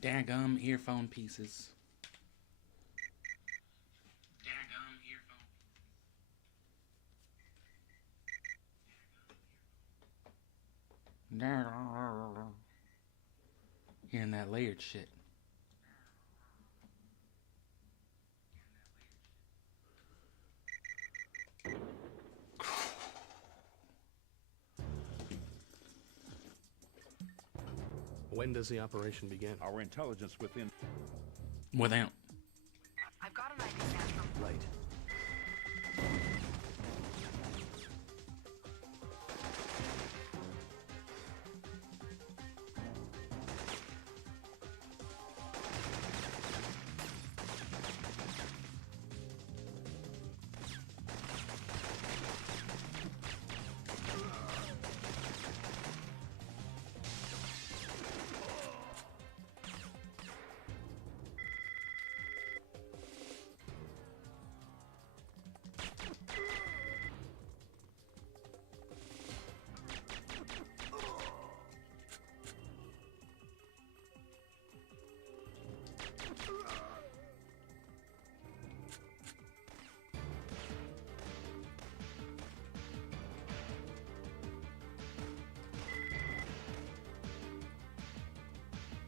Daggum earphone pieces. Daggum earphone. Hearing that layered shit. When does the operation begin? Our intelligence within... Without. I've got an idea, Natural. Right.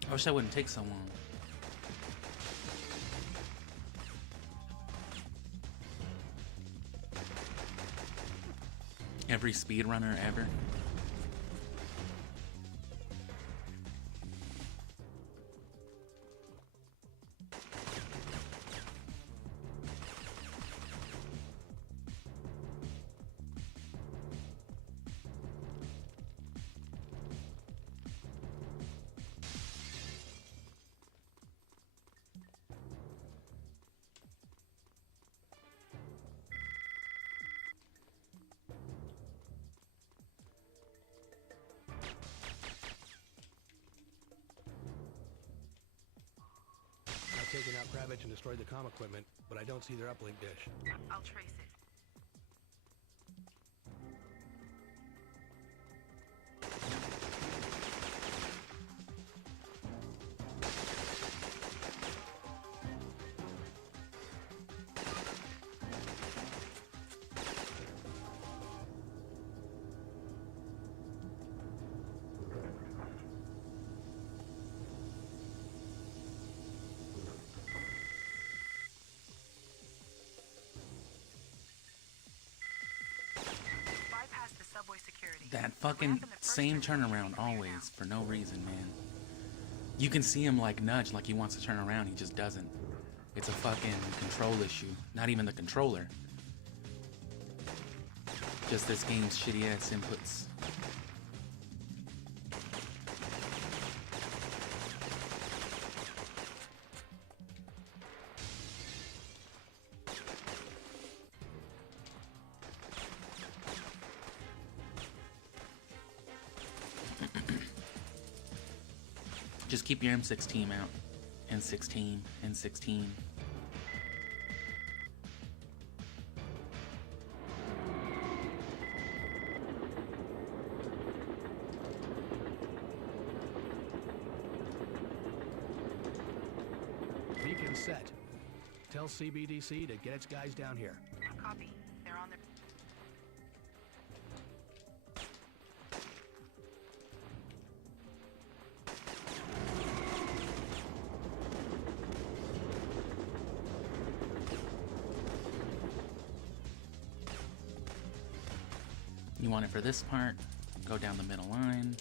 I wish that wouldn't take so long. Every speedrunner ever. I've taken out Kravitz and destroyed the comm equipment, but I don't see their uplink dish. I'll trace it. Bypass the subway security. That fucking same turnaround always, for no reason, man. You can see him like nudge like he wants to turn around, he just doesn't. It's a fucking control issue. Not even the controller. Just this game's shitty ass inputs. Just keep your M6 team out. N6 team, N16. Beacon set. Tell CBDC to get its guys down here. Copy. They're on their... You want it for this part, go down the middle line.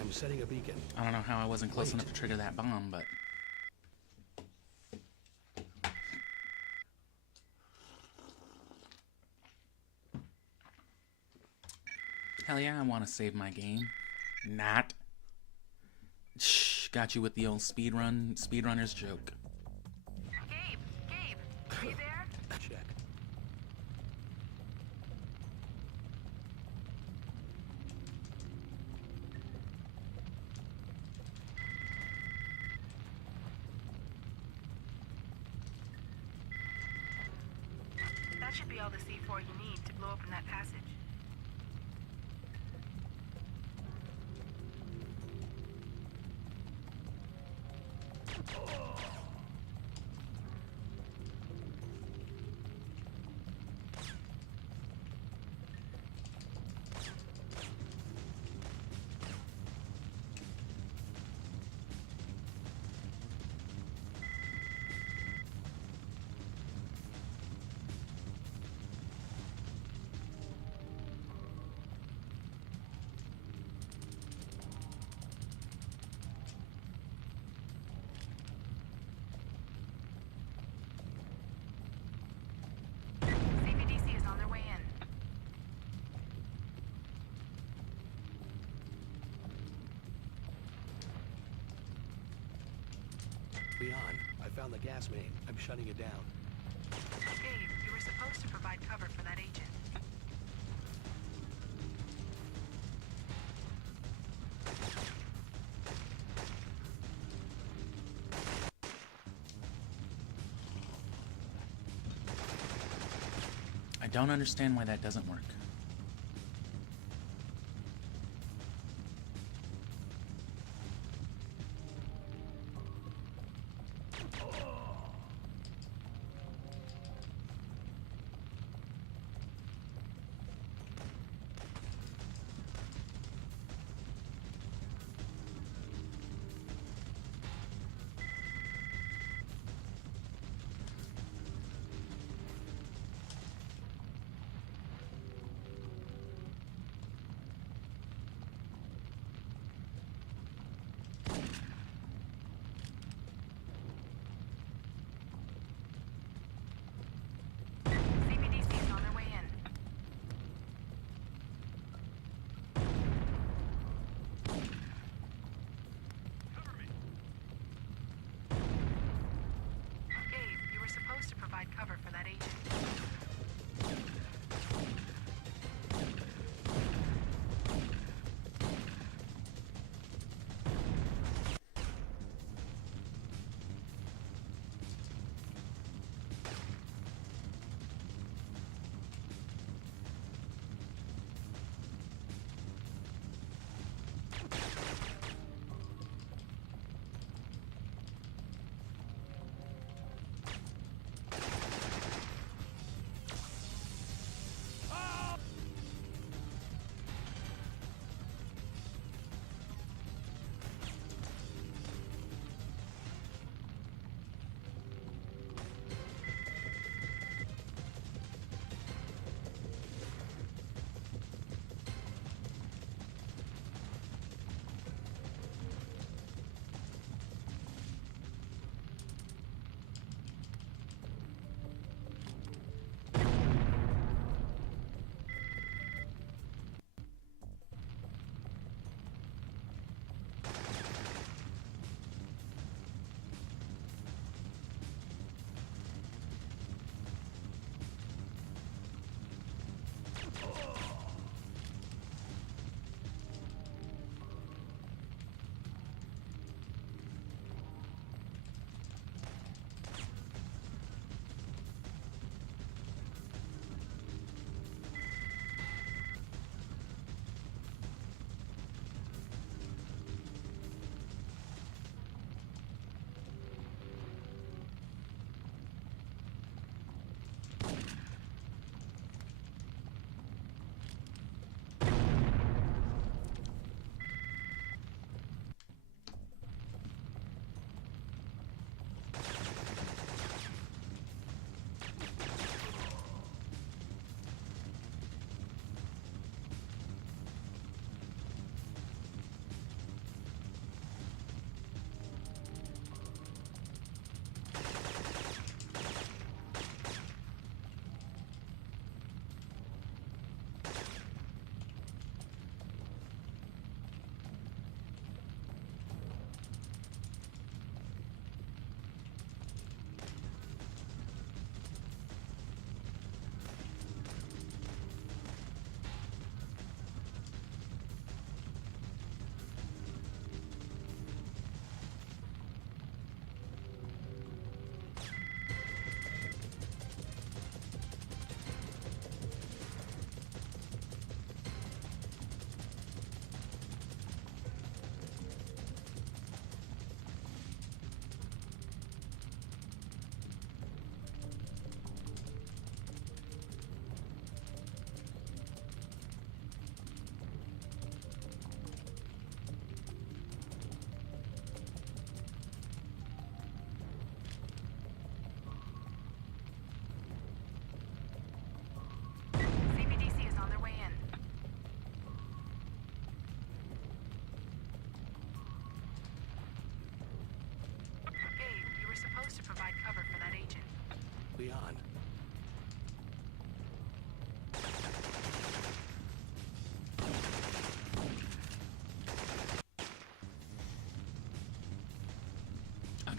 I'm setting a beacon. I don't know how I wasn't close enough to trigger that bomb, but... Hell yeah, I want to save my game. Not. Shh, got you with the old speedrunner's joke. Gabe, are you there? Check. That should be all the C4 you need to blow open that passage. CBDC is on their way in. Leon, I found the gas main. I'm shutting it down. Gabe, you were supposed to provide cover for that agent. I don't understand why that doesn't work. CBDC is on their way in. Gabe, you were supposed to provide cover for that agent.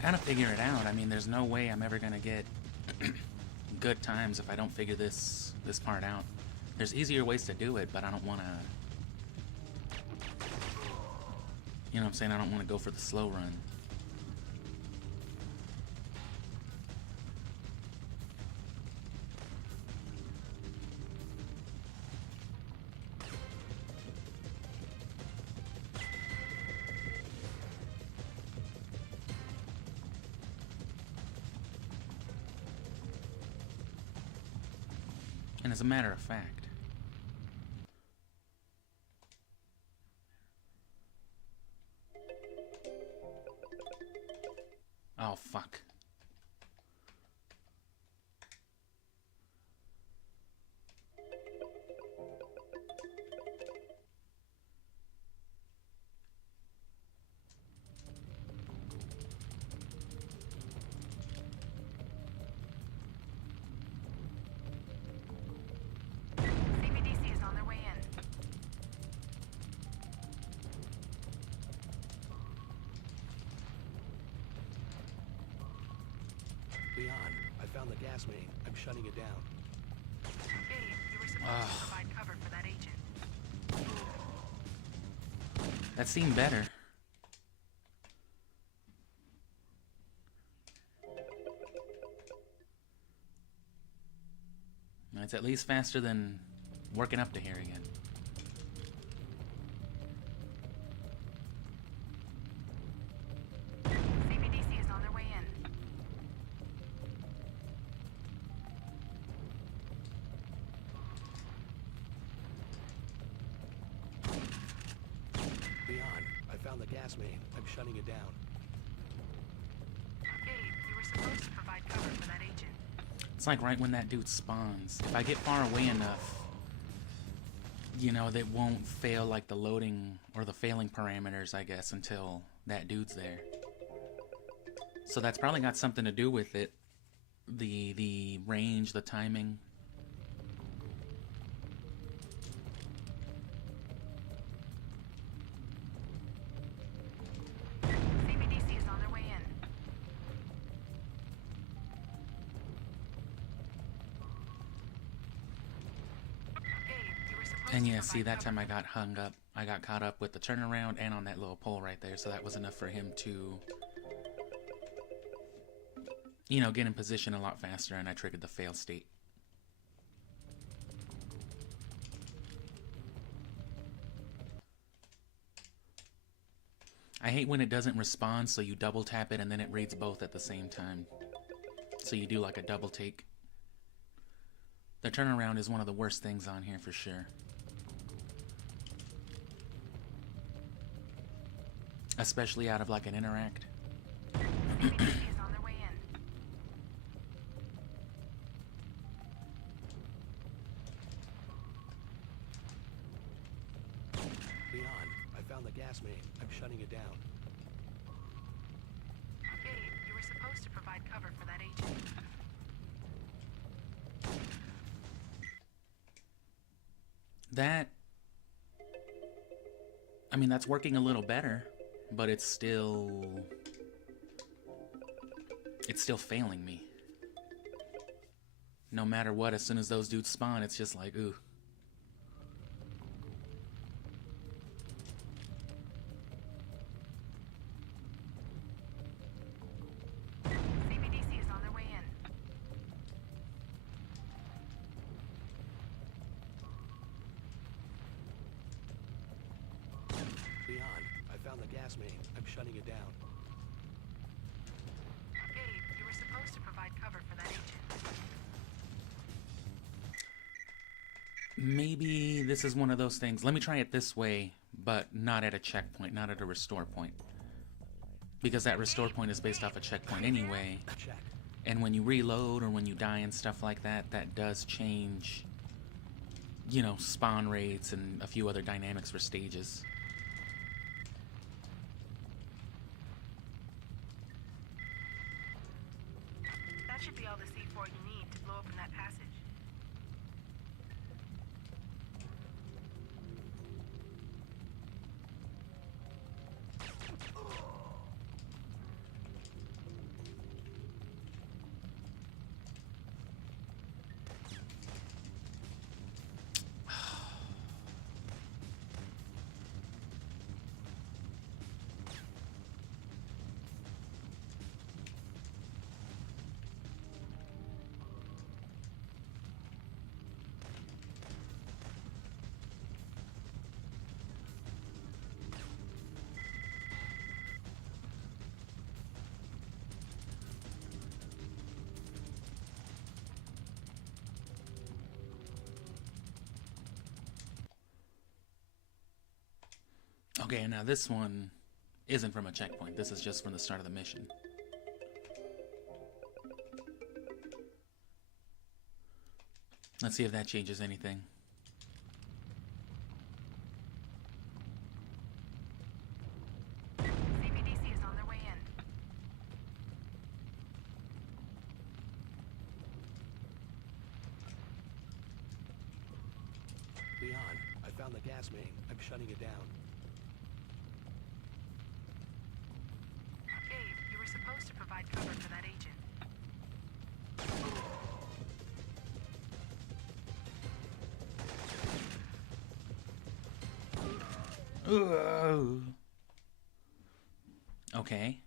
Gotta figure it out. I mean, there's no way I'm ever gonna get good times if I don't figure this part out. There's easier ways to do it, but I don't want to... You know what I'm saying? I don't want to go for the slow run. And as a matter of fact, oh fuck. CBDC is on their way in. Leon, I found the gas main. I'm shutting it down. Gabe, you were supposed to provide cover for that agent. That seemed better. It's at least faster than working up to here again. CBDC is on their way in. Leon, I found the gas main. I'm shutting it down. Gabe, you were supposed to provide cover for that agent. It's like right when that dude spawns. If I get far away enough, you know, they won't fail like the loading or the failing parameters, I guess, until that dude's there. So that's probably got something to do with it. The range, the timing. CBDC is on their way in. Gabe, you were supposed And to yeah, see, provide that cover. time I got hung up. I got caught up with the turnaround and on that little pole right there. So that was enough for him to, you know, get in position a lot faster, and I triggered the fail state. I hate when it doesn't respond, so you double tap it and then it reads both at the same time. So you do like a double take. The turnaround is one of the worst things on here for sure. Especially out of like an interact. CBDC is on their way in. Leon, I found the gas main. I'm shutting it down. Gabe, you were supposed to provide cover for that agent. That, I mean, that's working a little better, but it's still failing me. No matter what, as soon as those dudes spawn, it's just like, ooh. CBDC is on their way in. Leon, I found the gas main. I'm shutting it down. Gabe, you were supposed to provide cover for that agent. Maybe this is one of those things. Let me try it this way, but not at a checkpoint, not at a restore point. Because that restore point is based off a checkpoint anyway. Check. And when you reload or when you die and stuff like that, that does change, you know, spawn rates and a few other dynamics for stages. That should be all the C4 you need to blow open that passage. Okay, and now this one isn't from a checkpoint. This is just from the start of the mission. Let's see if that changes anything. CBDC is on their way in. Leon, I found the gas main. I'm shutting it down. Gabe, you were supposed to provide cover for that agent. Ooh. Okay.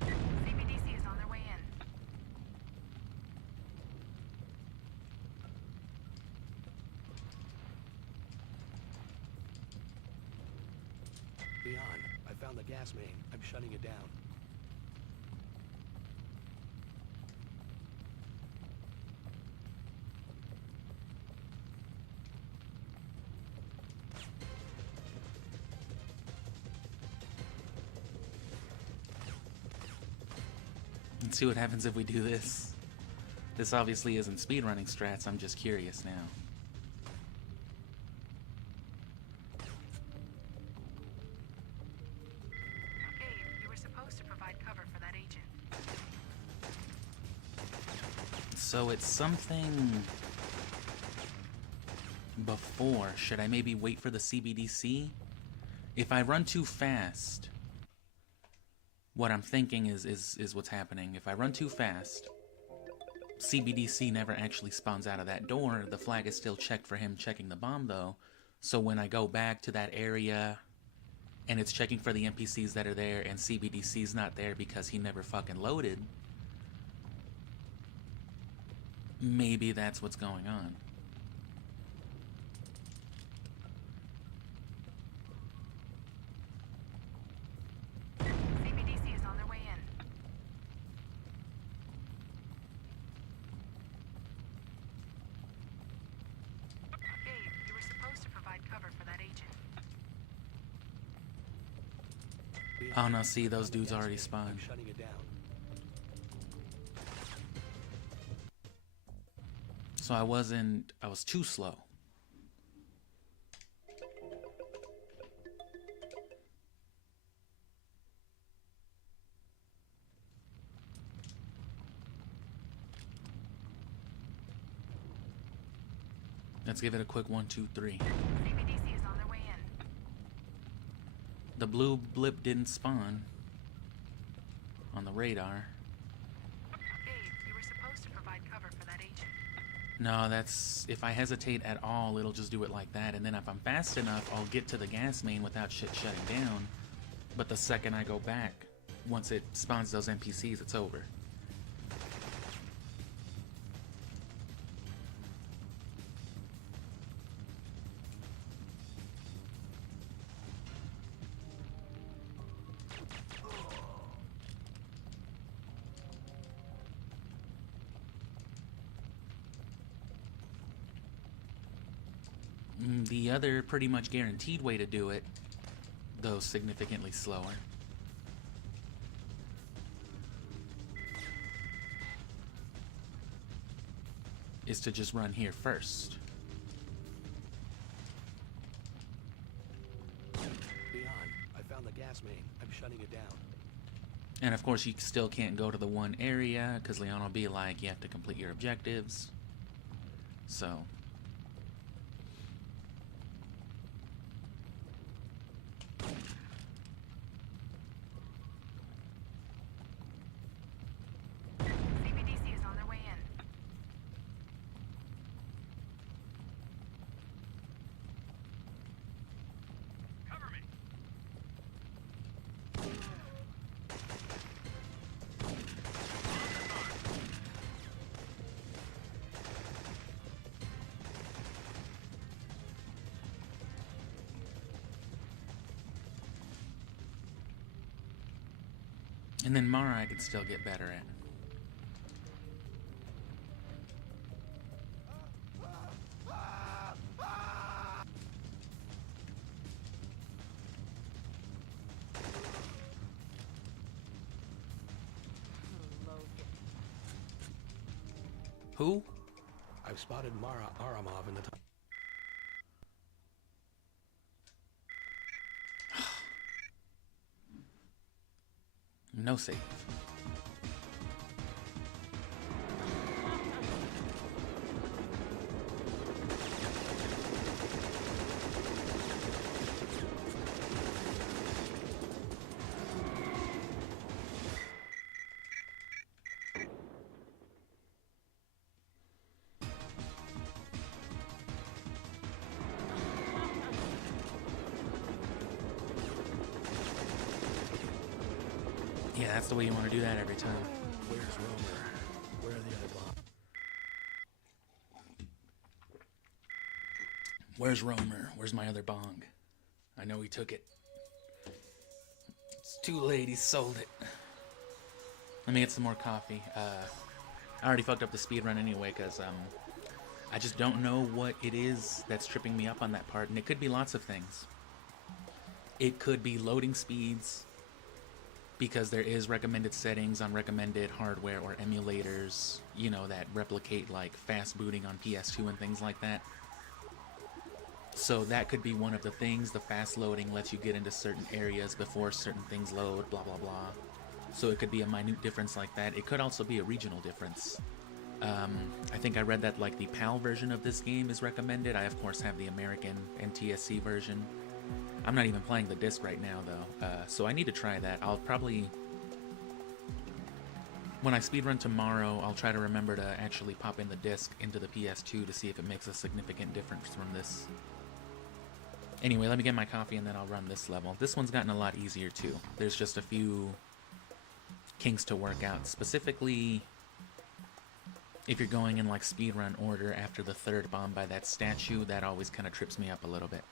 CBDC is on their way in. Leon, I found the gas main. I'm shutting it down. Let's see what happens if we do this. This obviously isn't speedrunning strats, I'm just curious now. Gabe, you were supposed to provide cover for that agent. So it's something before. Should I maybe wait for the CBDC? If I run too fast, what I'm thinking is what's happening. If I run too fast, CBDC never actually spawns out of that door. The flag is still checked for him checking the bomb though. So when I go back to that area and it's checking for the NPCs that are there and CBDC's not there because he never fucking loaded, maybe that's what's going on. CBDC is on their way in. Gabe, you were supposed to provide cover for that agent. Leon, Oh no, see, those I found the dudes gas already main. spawned. I'm shutting it down. So I was too slow. Let's give it a quick 1, 2, 3. CBDC is on their way in. The blue blip didn't spawn on the radar. Gabe, you were supposed to provide cover for that agent. No, that's... if I hesitate at all, it'll just do it like that. And then if I'm fast enough, I'll get to the gas main without shit shutting down. But the second I go back, once it spawns those NPCs, it's over. The other pretty much guaranteed way to do it, though significantly slower, is to just run here first. Leon, I found the gas main. I'm shutting it down. And of course you still can't go to the one area, because Leon will be like, you have to complete your objectives. So... CBDC is on their way in. Cover me. And then Mara I could still get better at. Who? I've spotted Mara Aramov in the top. No save. Yeah, that's the way you want to do that every time. Where's Romer? Where are the other bombs? Where's Romer? Where's my other bong? I know he took it. It's too late, he sold it. Let me get some more coffee. I already fucked up the speedrun anyway, because I just don't know what it is that's tripping me up on that part, and it could be lots of things. It could be loading speeds, because there is recommended settings on recommended hardware or emulators, you know, that replicate like fast booting on PS2 and things like that. So that could be one of the things. The fast loading lets you get into certain areas before certain things load, blah blah blah. So it could be a minute difference like that. It could also be a regional difference. I think I read that like the PAL version of this game is recommended. I of course have the American NTSC version. I'm not even playing the disc right now, though, so I need to try that. I'll probably... When I speedrun tomorrow, I'll try to remember to actually pop in the disc into the PS2 to see if it makes a significant difference from this. Anyway, let me get my coffee and then I'll run this level. This one's gotten a lot easier, too. There's just a few kinks to work out. Specifically, if you're going in, like, speedrun order after the third bomb by that statue, that always kind of trips me up a little bit.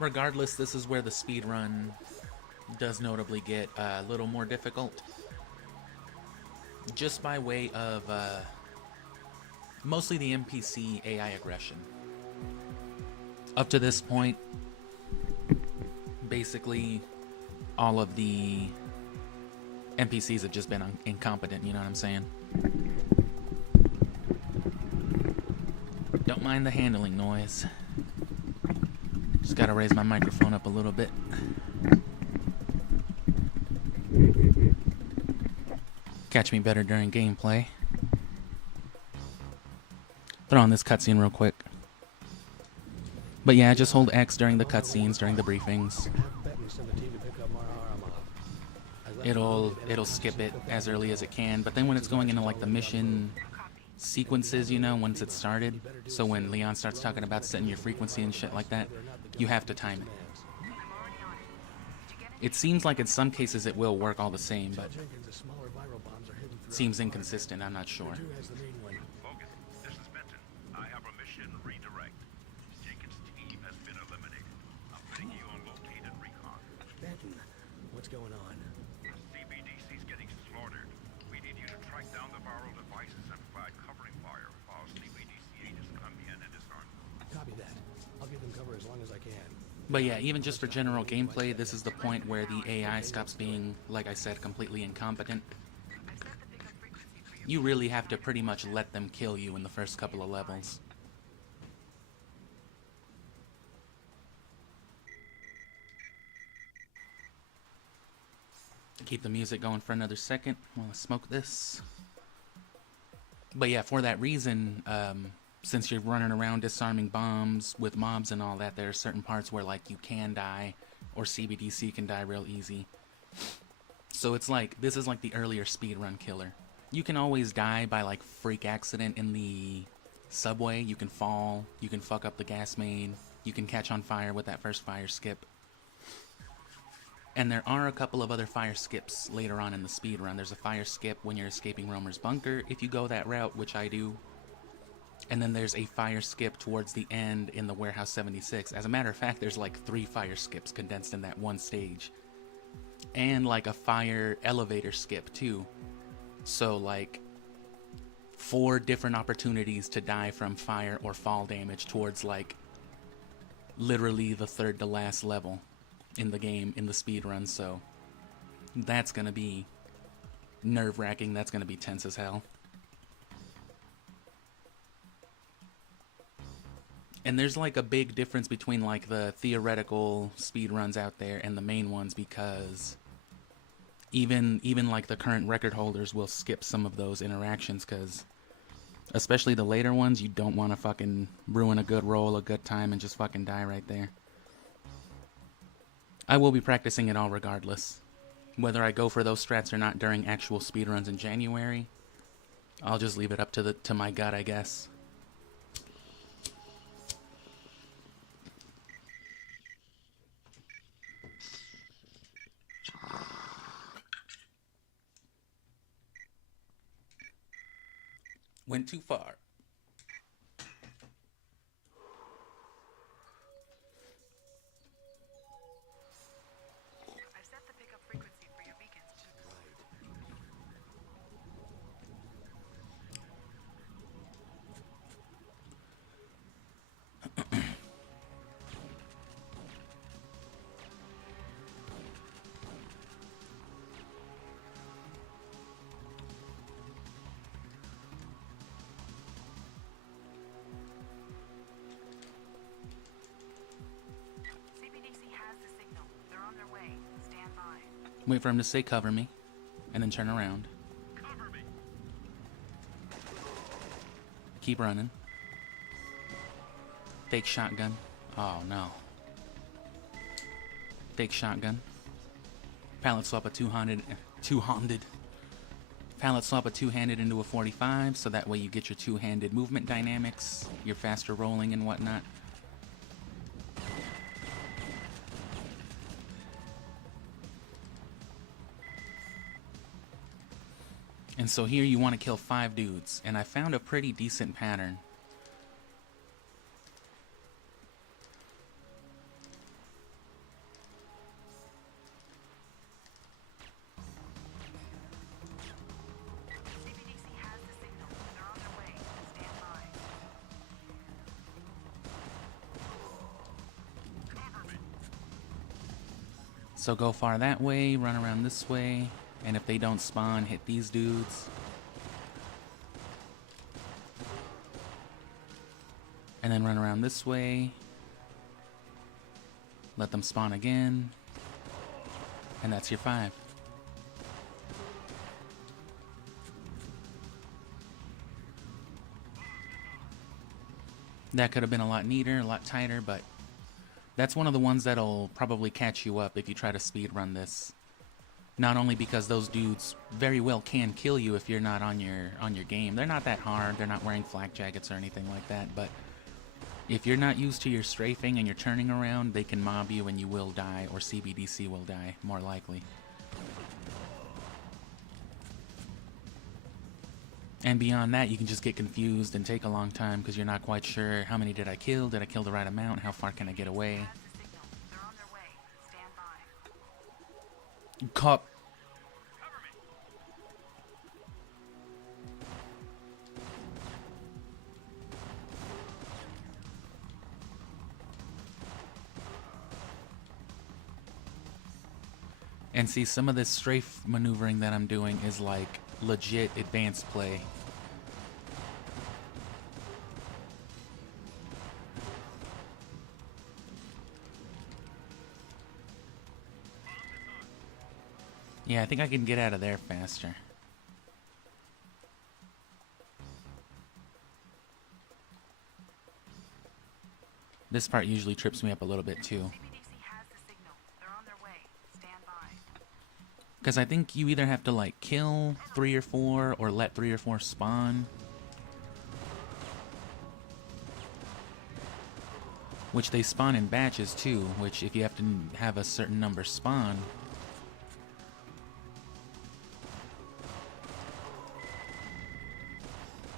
Regardless, this is where the speedrun does notably get a little more difficult. Just by way of mostly the NPC AI aggression. Up to this point, basically all of the NPCs have just been incompetent, you know what I'm saying? Don't mind the handling noise. Just gotta raise my microphone up a little bit. Catch me better during gameplay. Throw on this cutscene real quick. But yeah, just hold X during the cutscenes, during the briefings. It'll skip it as early as it can, but then when it's going into like the mission sequences, you know, once it's started, so when Leon starts talking about setting your frequency and shit like that, you have to time it. It seems like in some cases it will work all the same, but Seems inconsistent, I'm not sure. Who has the main one? Focus. This is Benton. I have a mission redirect. Jenkins' team has been eliminated. I'm putting you on located recon. Benton, what's going on? CBDC's getting slaughtered. We need you to track down the viral devices and provide covering fire while CBDC agents come in and disarm them. Copy that. I'll give them cover as long as I can. But yeah, even just for general gameplay, this is the point where the AI stops being, like I said, completely incompetent. I've set the pickup frequency for your You really have to pretty much let them kill you in the first couple of levels. Keep the music going for another second while I smoke this. But yeah, for that reason, since you're running around disarming bombs with mobs and all that, there are certain parts where like you can die, or CBDC can die real easy. So it's like, this is like the earlier speedrun killer. You can always die by like freak accident in the subway. You can fall, you can fuck up the gas main, you can catch on fire with that first fire skip. And there are a couple of other fire skips later on in the speedrun. There's a fire skip when you're escaping Romer's bunker, if you go that route, which I do. And then there's a fire skip towards the end in the Warehouse 76. As a matter of fact, there's like 3 fire skips condensed in that one stage. And like a fire elevator skip too. So like 4 different opportunities to die from fire or fall damage towards like literally the 3rd to last level in the game, in the speedrun. So that's gonna be nerve-wracking. That's gonna be tense as hell. And there's like a big difference between like the theoretical speedruns out there and the main ones, because even like the current record holders will skip some of those interactions, because especially the later ones, you don't want to fucking ruin a good roll, a good time, and just fucking die right there. I will be practicing it all regardless. Whether I go for those strats or not during actual speedruns in January, I'll just leave it up to my gut, I guess. Went too far. I've set the pickup frequency for your beacons to CBDC has the signal. They're on their way. Stand by. Wait for him to say cover me, and then turn around. Cover me. Keep running. Fake shotgun. Oh no. Fake shotgun. Pallet swap a two-handed. Pallet swap a two-handed into a 45, so that way you get your two-handed movement dynamics, your faster rolling and whatnot. And so here you want to kill 5 dudes, and I found a pretty decent pattern. CBDC has the signal. They're on their way. Stand by. Cover me. So go far that way, run around this way, and if they don't spawn, hit these dudes. And then run around this way. Let them spawn again. And that's your 5. That could have been a lot neater, a lot tighter, but that's one of the ones that'll probably catch you up if you try to speedrun this. Not only because those dudes very well can kill you if you're not on your game. They're not that hard. They're not wearing flak jackets or anything like that, but if you're not used to your strafing and you're turning around, they can mob you and you will die, or CBDC will die, more likely. And beyond that, you can just get confused and take a long time because you're not quite sure how many did I kill? Did I kill the right amount? How far can I get away? Has the signal. They're on their way. Stand by. Cop. And see, some of this strafe maneuvering that I'm doing is like legit advanced play. Yeah, I think I can get out of there faster. This part usually trips me up a little bit too. CBDC has the signal. They're on their way. Stand by. Because I think you either have to like kill 3 or 4 or let 3 or 4 spawn. Which they spawn in batches too, which if you have to have a certain number spawn.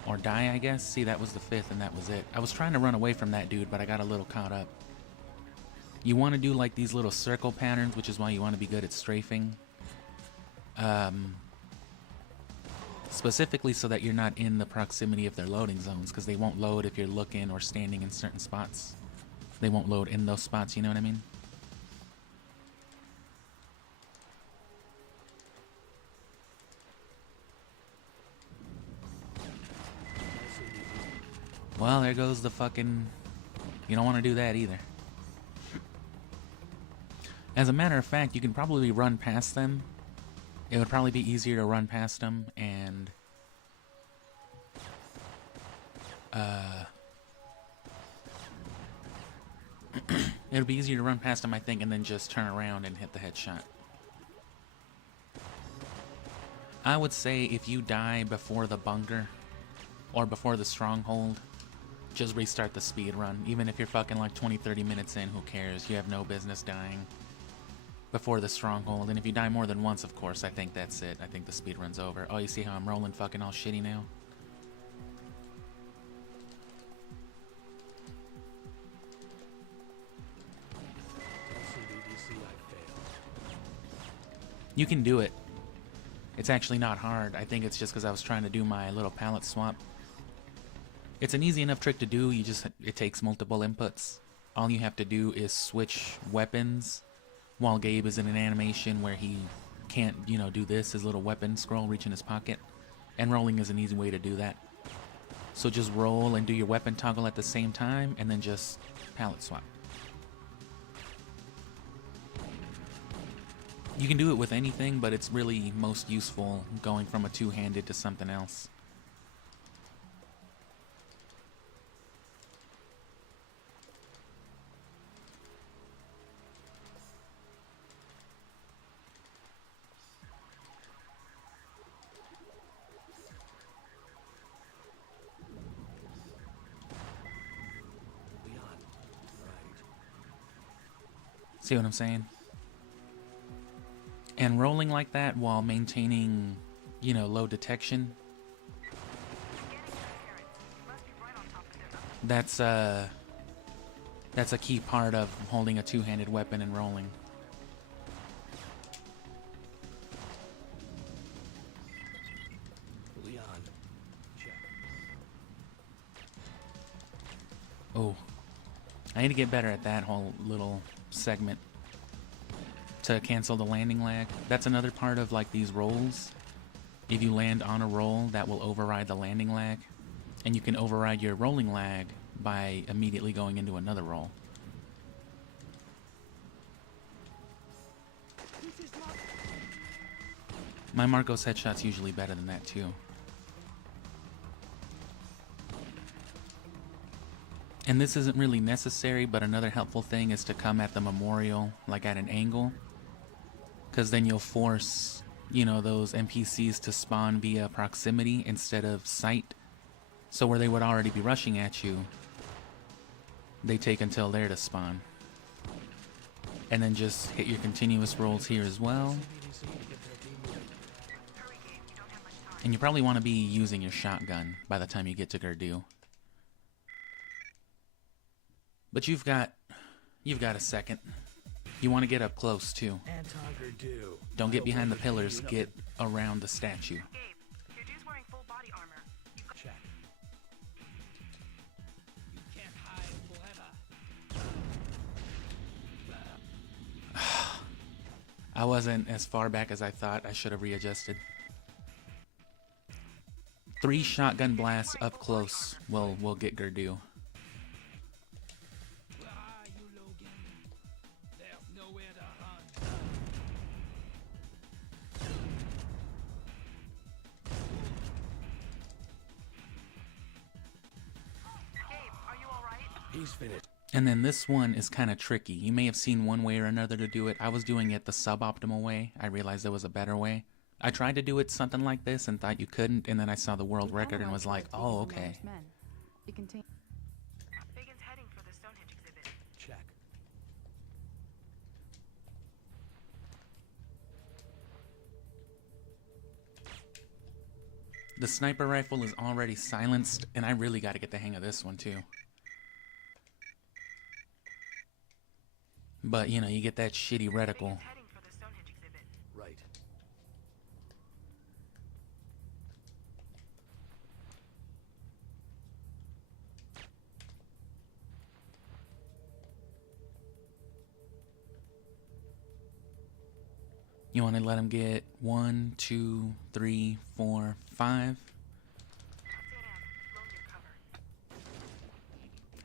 Or die, I guess. See, that was the 5th and that was it. I was trying to run away from that dude, but I got a little caught up. You want to do like these little circle patterns, which is why you want to be good at strafing. Specifically so that you're not in the proximity of their loading zones, because they won't load if you're looking or standing in certain spots. They won't load in those spots, you know what I mean? Well, there goes the fucking... You don't want to do that either. As a matter of fact, you can probably run past them. It would probably be easier to run past them and... it would be easier to run past them, I think, and then just turn around and hit the headshot. I would say if you die before the bunker or before the stronghold, just restart the speed run. Even if you're fucking like 20-30 minutes in, who cares? You have no business dying before the stronghold. And if you die more than once, of course, I think that's it. I think the speed run's over. Oh, you see how I'm rolling fucking all shitty now? CBDC, I failed. You can do it. It's actually not hard. I think it's just because I was trying to do my little palette swap. It's an easy enough trick to do. It takes multiple inputs. All you have to do is switch weapons while Gabe is in an animation where he can't, you know, do this, his little weapon scroll reach in his pocket. And rolling is an easy way to do that. So just roll and do your weapon toggle at the same time, and then just palette swap. You can do it with anything, but it's really most useful going from a two-handed to something else. Leon. Right. See what I'm saying? And rolling like that while maintaining, you know, low detection, that's a key part of holding a two-handed weapon and rolling. Leon. Check. Oh, I need to get better at that whole little segment to cancel the landing lag. That's another part of like these rolls. If you land on a roll, that will override the landing lag, and you can override your rolling lag by immediately going into another roll. My Marcos headshot's usually better than that too. And this isn't really necessary, but another helpful thing is to come at the memorial like at an angle, because then you'll force, you know, those NPCs to spawn via proximity instead of sight. So where they would already be rushing at you, they take until they're to spawn. And then just hit your continuous rolls here as well. CBDC to get their team moving. Hurry, Gabe. You don't have much time. And you probably want to be using your shotgun by the time you get to Gerdu. But you've got a second. You want to get up close too. Don't get behind the pillars, get around the statue. Gabe, your dude's wearing full body armor. Check. I wasn't as far back as I thought. I should have readjusted. 3 shotgun blasts up close will get Gerdu. Gabe, are you alright? He's finished. And then this one is kind of tricky. You may have seen one way or another to do it. I was doing it the suboptimal way. I realized there was a better way. I tried to do it something like this and thought you couldn't, and then I saw the world record and was like, oh, okay. Fagan's heading for the Stonehenge exhibit. Check. The sniper rifle is already silenced, and I really got to get the hang of this one too. But, you know, you get that shitty reticle. Fagan's heading for the Stonehenge exhibit. Right. You want to let him get 1, 2, 3, 4, 5. Damn, blown your cover.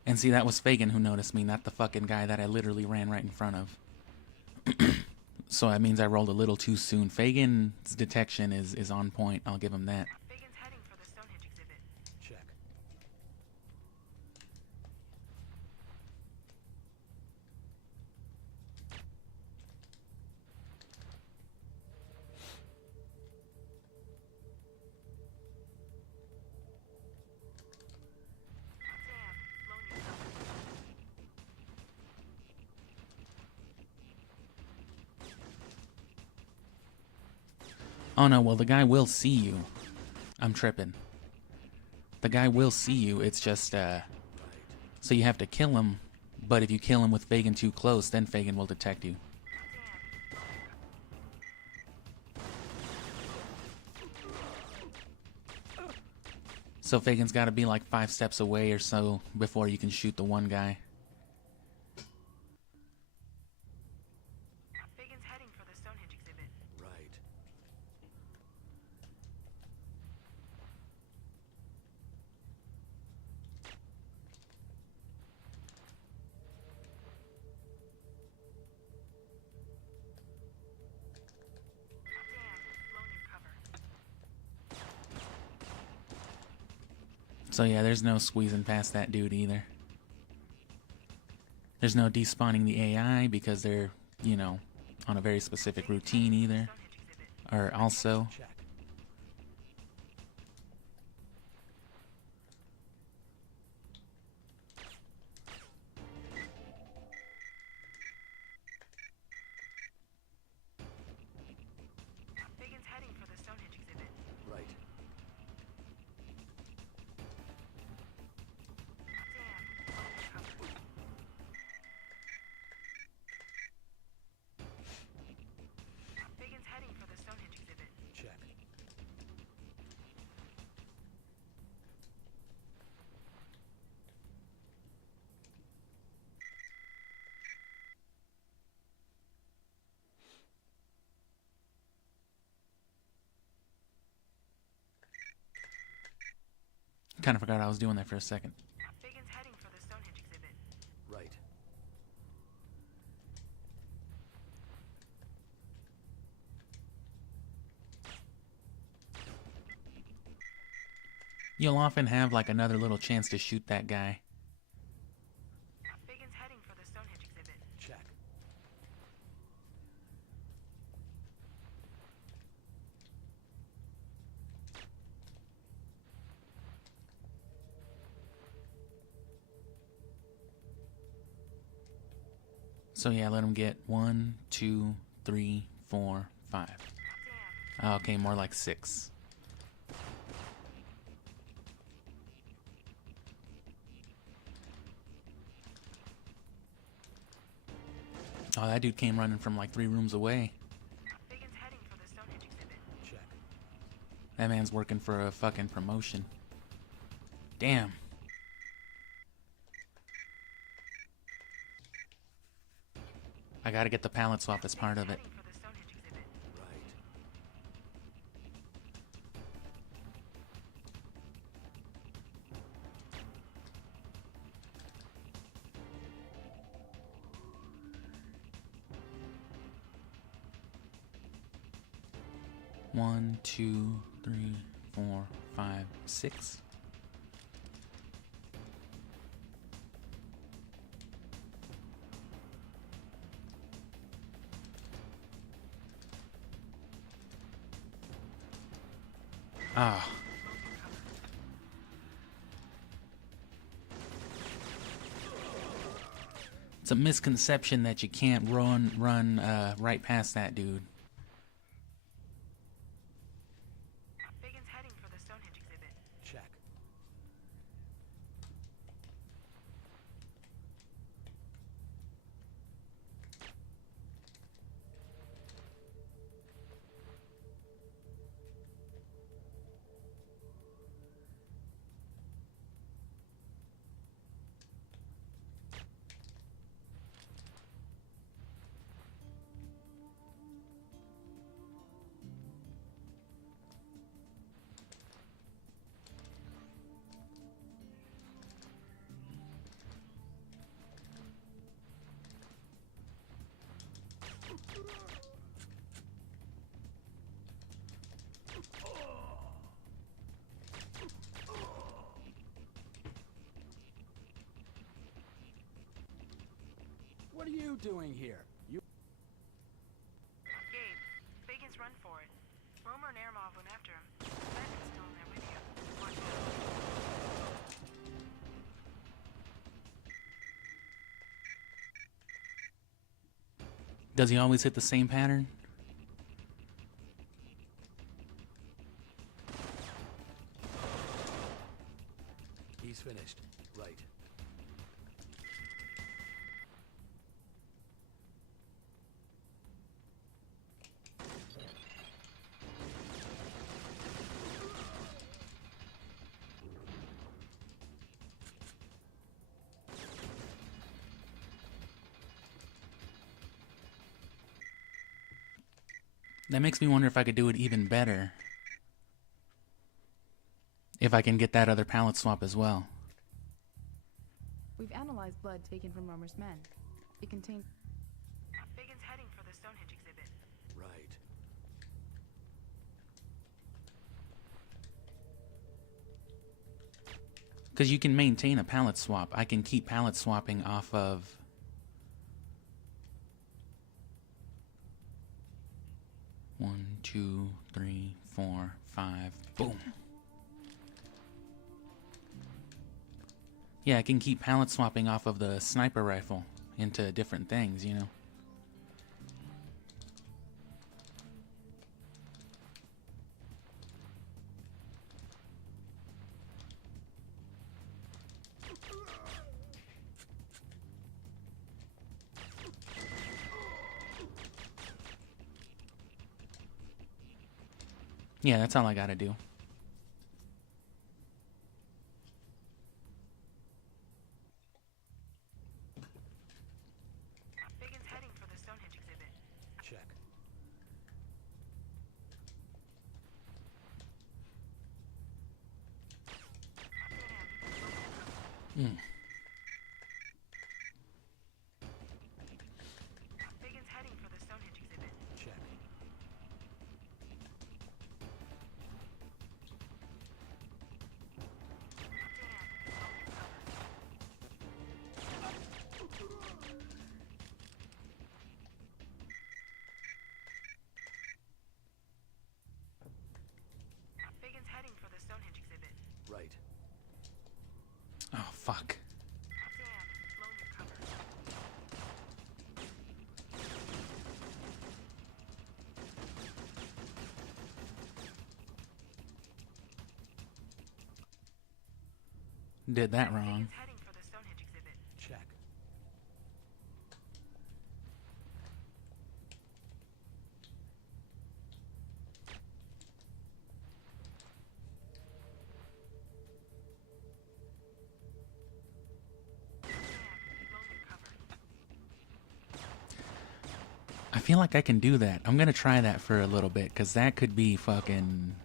And see, that was Fagin who noticed me, not the fucking guy that I literally ran right in front of. So that means I rolled a little too soon. Fagin's detection is on point. I'll give him that. Fagan's heading for the Stonehenge exhibit. Check. Damn, blown your cover. Oh no, well the guy will see you. I'm tripping. The guy will see you, it's just, so you have to kill him, but if you kill him with Fagin too close, then Fagin will detect you. So Fagin's gotta be like 5 steps away or so before you can shoot the one guy. Fagan's heading for the Stonehenge exhibit. Right. Damn, blown your cover. So yeah, there's no squeezing past that dude either. There's no despawning the AI because they're, you know, on a very specific routine either. Stonehenge exhibit. Or also, Check. Fagan's heading for the Stonehenge exhibit. Right. Damn, blown your cover. Fagan's heading for the Stonehenge exhibit. Check. kind of forgot I was doing that for a second. Fagan's heading for the Stonehenge exhibit. Right. You'll often have like another little chance to shoot that guy. Fagan's heading for the Stonehenge exhibit. Check. So yeah, let him get 1, 2, 3, 4, 5. Damn, Okay, more like 6. Oh, that dude came running from like 3 rooms away. Biggins heading for the Stonehenge exhibit. Check. That man's working for a fucking promotion. Damn. I gotta get the pallet swap as part of it. Heading for the Stonehenge exhibit. Right. One, two, three, 4, 5, 6. Ah. It's a misconception that you can't run right past that dude. Biggins heading for the Stonehenge exhibit. Check. What are you doing here? You Gabe, Biggins run for it. Romer and Aramov went after him. Bennett's still in there with you. Watch out. Does he always hit the same pattern? He's finished. Right. That makes me wonder if I could do it even better. If I can get that other pallet swap as well. We've analyzed blood taken from Romer's men. It contained Biggins heading for the Stonehenge exhibit. Right. Because you can maintain a pallet swap. I can keep pallet swapping off of... One, two, three, 4, 5. Boom. Yeah, I can keep pallet swapping off of the sniper rifle into different things, you know. Yeah, that's all I gotta do. Biggins heading for the Stonehenge exhibit. Check. Mm. Biggins heading for the Stonehenge exhibit. Check. Biggins heading for the Stonehenge exhibit. Right. Oh, fuck. Sam, loan your cover. Did that wrong. Biggins heading for the Stonehenge exhibit. Check. feel like I can do that. I'm gonna try that for a little bit, because that could be fucking...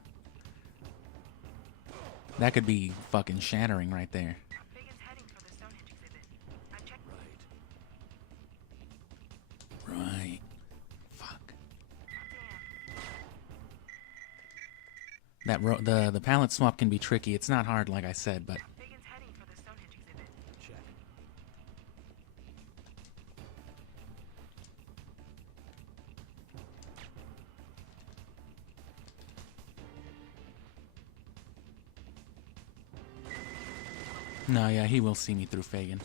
That could be fucking shattering right there. Fagan's heading for the Stonehenge exhibit. I've checked. Right. Fuck. Damn. The palette swap can be tricky. It's not hard, like I said, but... Fagan's heading for the Stonehenge exhibit. Check. No, yeah, he will see me through Fagin.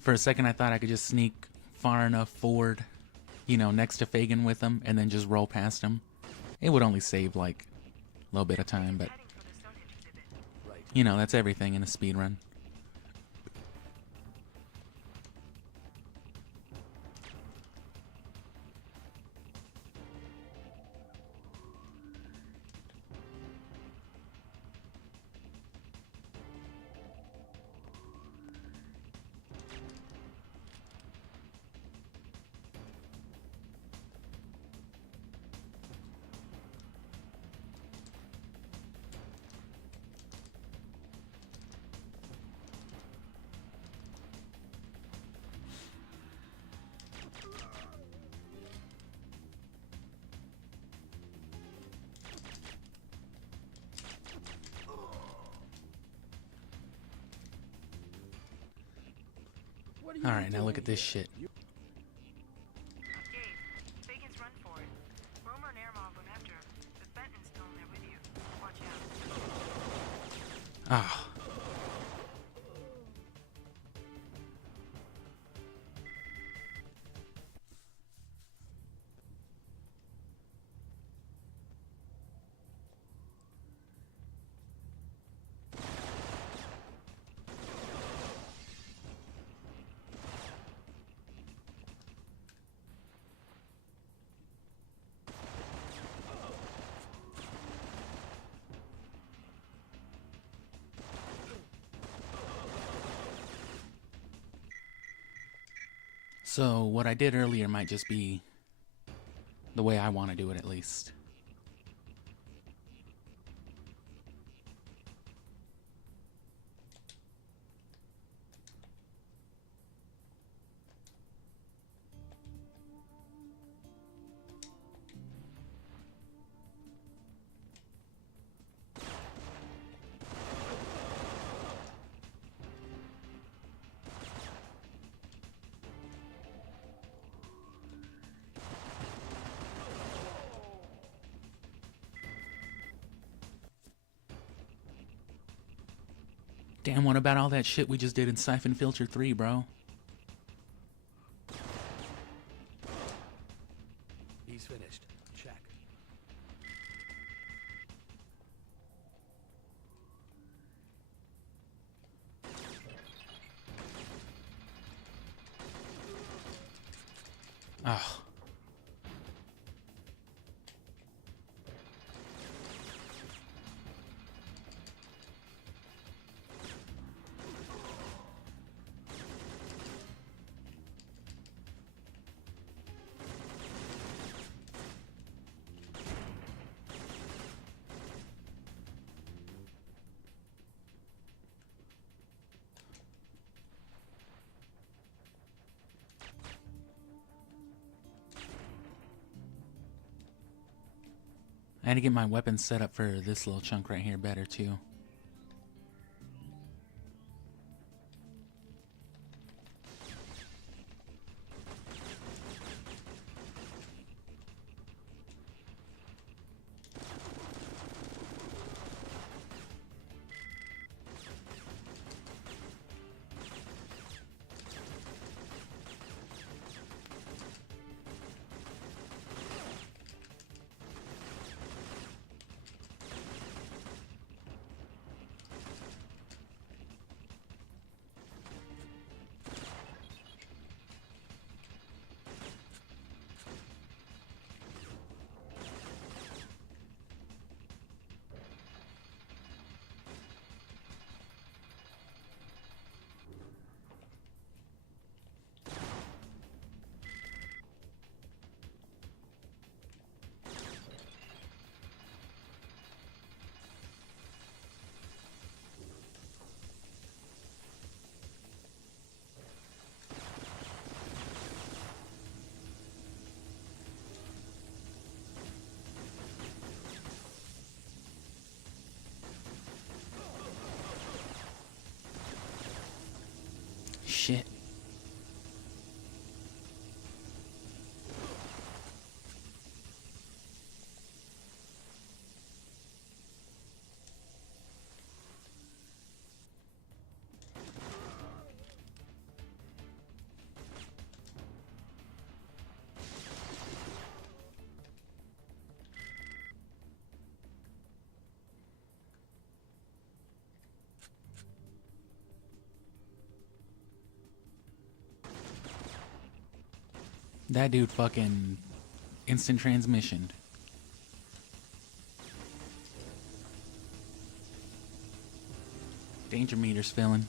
For a second, I thought I could just sneak far enough forward, you know, next to Fagin with him, and then just roll past him. It would only save, like, a little bit of time, but, Heading for the Stonehenge exhibit. you know, that's everything in a speedrun. What are you Alright, now look at doing this here? shit. You- Gabe, Fagan's run for it. Romer and Aramov went after him, but Benton's still in there with you. Watch out. Ah. So, what I did earlier might just be the way I want to do it, at least. Damn, what about all that shit we just did in Syphonfilter 3, bro? He's finished. Check. Oh. I had to get my weapon set up for this little chunk right here better, too. Shit. That dude fucking instant transmissioned. Danger meter's filling.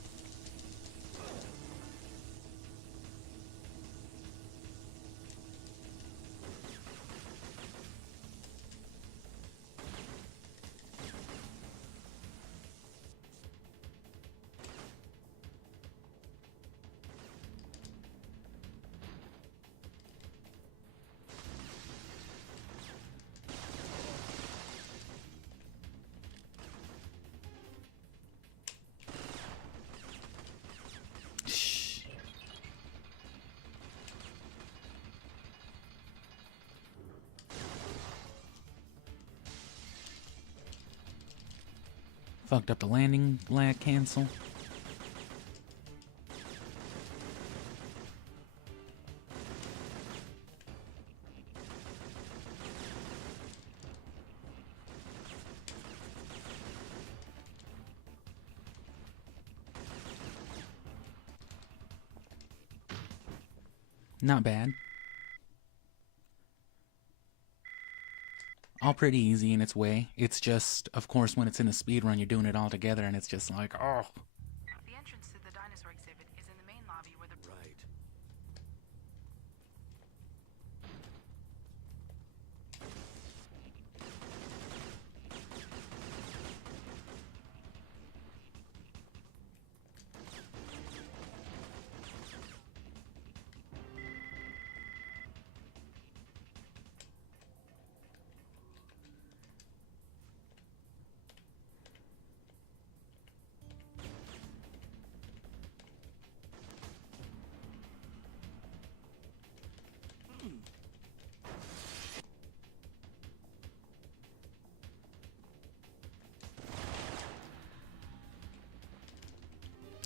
Fucked up the landing lag cancel. Not bad. All pretty easy in its way. It's just, of course, when it's in a speed run, you're doing it all together, and it's just like, oh. The entrance to the dinosaur exhibit is in the main lobby where the... Right.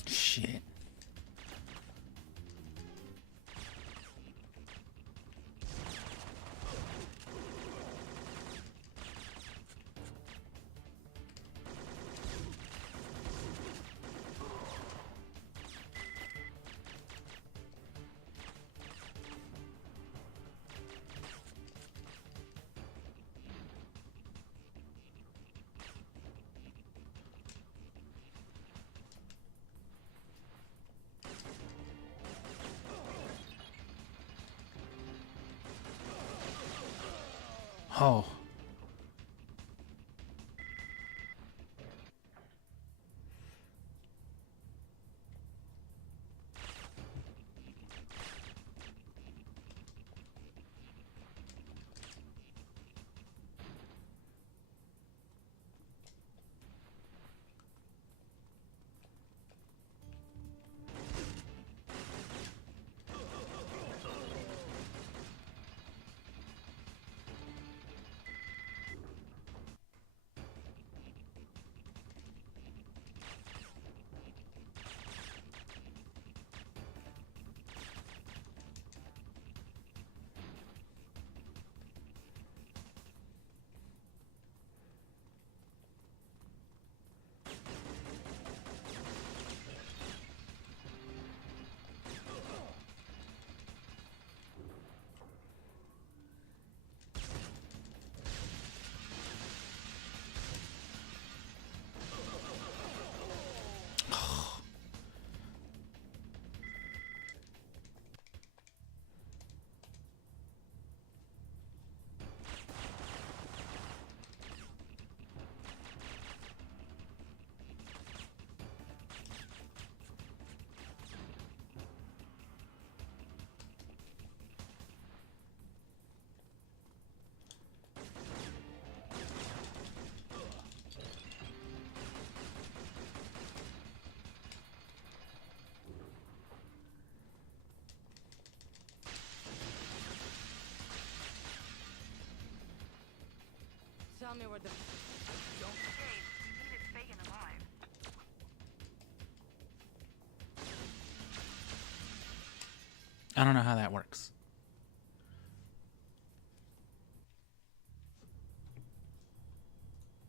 Shit. Oh. Tell me where the... Dave, we needed Fagan alive. I don't know how that works.